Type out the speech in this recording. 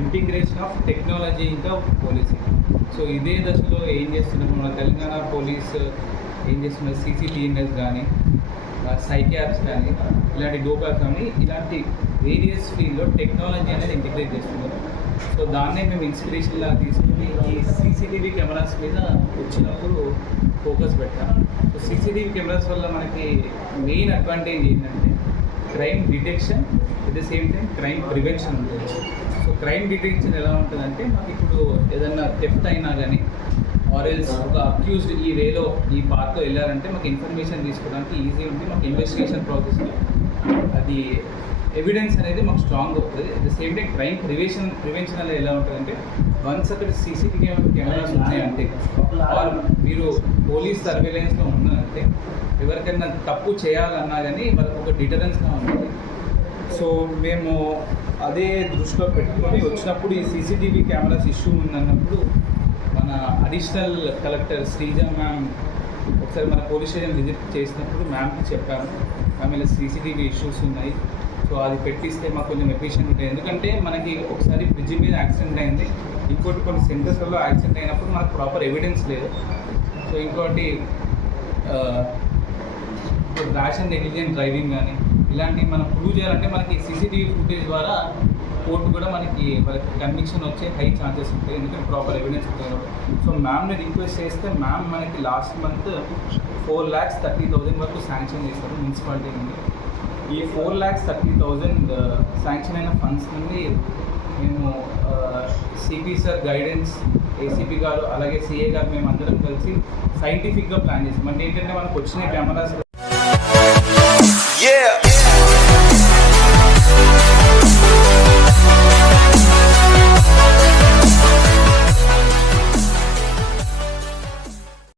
Integration of technology ఇంకా policing. So ఇదే దశలో ఏం చేస్తున్నాం మన తెలంగాణ పోలీస్ ఏం చేస్తున్నారు, CCTVs కానీ సైక్యాప్స్ కానీ ఇలాంటి గోకాప్స్ కానీ ఇలాంటి వేరియస్ ఫీల్డ్లో టెక్నాలజీ అనేది ఇంటిగ్రేట్ చేస్తున్నారు. సో దాన్నే మేము ఇన్స్పిరేషన్లా తీసుకుని ఈ CCTV కెమెరాస్ మీద వచ్చినప్పుడు ఫోకస్ పెట్టాం. సో CCTV కెమెరాస్ వల్ల మనకి మెయిన్ అడ్వాంటేజ్ ఏంటంటే crime detection, at the same time crime prevention ఉంటుంది. సో క్రైమ్ డిటెక్షన్ ఎలా ఉంటుందంటే మాకు ఇప్పుడు ఏదన్నా థెఫ్ట్ అయినా కానీ ఆర్ఎల్స్ ఒక అక్యూజ్డ్ ఈ వేలో ఈ పాత్రలో వెళ్ళారంటే మాకు ఇన్ఫర్మేషన్ తీసుకోవడానికి ఈజీ ఉంటుంది. మాకు ఇన్వెస్టిగేషన్ ప్రాసెస్లో అది ఎవిడెన్స్ అనేది మాకు స్ట్రాంగ్ అవుతుంది. At the same time crime prevention అనేది ఎలా ఉంటుందంటే వన్స్ అక్కడ CCTV కెమెరాస్ ఉన్నాయంటే ఆర్ మీరు పోలీస్ సర్వేలెన్స్లో ఉన్నారంటే ఎవరికైనా తప్పు చేయాలన్నా కానీ వాళ్ళకి ఒక డిటరెన్స్గా ఉంటుంది. సో మేము అదే దృష్టిలో పెట్టుకొని వచ్చినప్పుడు ఈ CCTV కెమెరాస్ ఇష్యూ ఉందన్నప్పుడు మన అడిషనల్ కలెక్టర్ శ్రీజ మ్యామ్ ఒకసారి మన పోలీస్ స్టేషన్ విజిట్ చేసినప్పుడు మ్యామ్కి చెప్పాను, మ్యామ్ ఇలా CCTV ఇష్యూస్ ఉన్నాయి, సో అది పెట్టిస్తే మాకు కొంచెం ఎఫిషియెంట్ ఉంటుంది. ఎందుకంటే మనకి ఒకసారి బ్రిడ్జ్ మీద యాక్సిడెంట్ అయింది, ఇంకోటి కొన్ని సెంటర్స్లో యాక్సిడెంట్ అయినప్పుడు మనకు ప్రాపర్ ఎవిడెన్స్ లేదు. సో ఇంకోటి ర్యాష్ అండ్ నెగ్లిజెంట్ డ్రైవింగ్ కానీ ఇలాంటివి మనం ప్రూవ్ చేయాలంటే మనకి CCTV ఫుటేజ్ ద్వారా కోర్టు కూడా మనకి వాళ్ళకి కన్విక్షన్ వచ్చే హై ఛాన్సెస్ ఉంటాయి, ఎందుకంటే ప్రాపర్ ఎవిడెన్స్ ఉంటుంది. సో మ్యామ్ని రిక్వెస్ట్ చేస్తే మ్యామ్ మనకి లాస్ట్ మంత్ 4,30,000 వరకు శాంక్షన్ చేస్తారు మున్సిపాలిటీ నుండి. ఈ 4,30,000 శాంక్షన్ అయిన ఫండ్స్ నుండి మేము CP సార్ గైడెన్స్, ACP గారు అలాగే CA గారు మేము అందరం కలిసి సైంటిఫిక్గా ప్లాన్ చేసాం. అంటే ఏంటంటే మనకు వచ్చిన కెమెరాస్